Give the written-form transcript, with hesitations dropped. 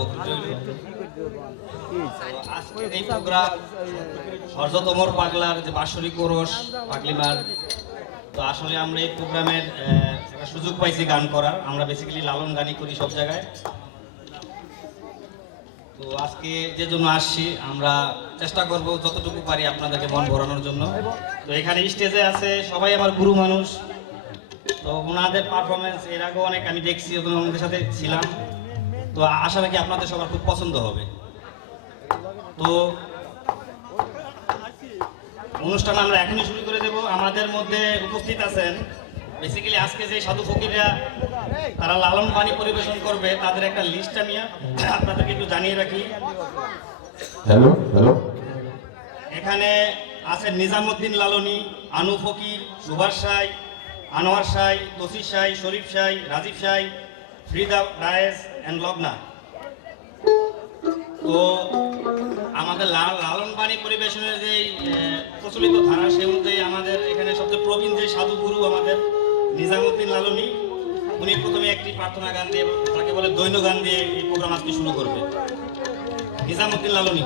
বক্তৃতা হইল। আজকের এই প্রোগ্রাম হযরত ওমর পাগলার যে বাৎসরিক ওরস পাগলিমার, তো আসলে আমরা এই প্রোগ্রামের একটা সুযোগ পাইছি গান করার। আমরা বেসিক্যালি লালন গানই করি সব জায়গায়। তো আজকে যে জন্য আসছি, আমরা চেষ্টা করব যতটুকু পারি আপনাদেরকে মন ভরানোর জন্য। তো এখানে স্টেজে আছে সবাই আমার গুরু মানুষ। তো ওনাদের পারফরমেন্স এর আগেও অনেক আমি দেখছি, ওনাদের সাথে ছিলাম। তো আশা রাখি আপনাদের সবার খুব পছন্দ হবে। তো অনুষ্ঠান আমরা এখনই শুরু করে দেব। আমাদের মধ্যে উপস্থিত আছেন বেসিক্যালি আজকে যে সাধু ফকিররা তারা লালন বাণী পরিবেশন করবে, তাদের একটা লিস্ট আমি আপনাদেরকে একটু জানিয়ে রাখি। হ্যালো হ্যালো, এখানে আছেন নিজামুদ্দিন লালনী, আনু ফকির, সুভাষ সাই, আনোয়ার সাই, তসির সাই, শরীফ সাই, রাজীব সাই, ফ্রিদা রায়েস অ্যান্ড লবনা। তো আমাদের লালন বাণী পরিবেশনের যে প্রচলিত ধারা, সে অনুযায়ী আমাদের এখানে সবচেয়ে প্রবীণ যে সাধু গুরু আমাদের নিজামুদ্দিন লালনী, উনি প্রথমে একটি প্রার্থনা গান দিয়ে, তাকে বলে দৈন্য গান দিয়ে এই প্রোগ্রাম আজকে শুরু করবে। নিজামুদ্দিন লালনী।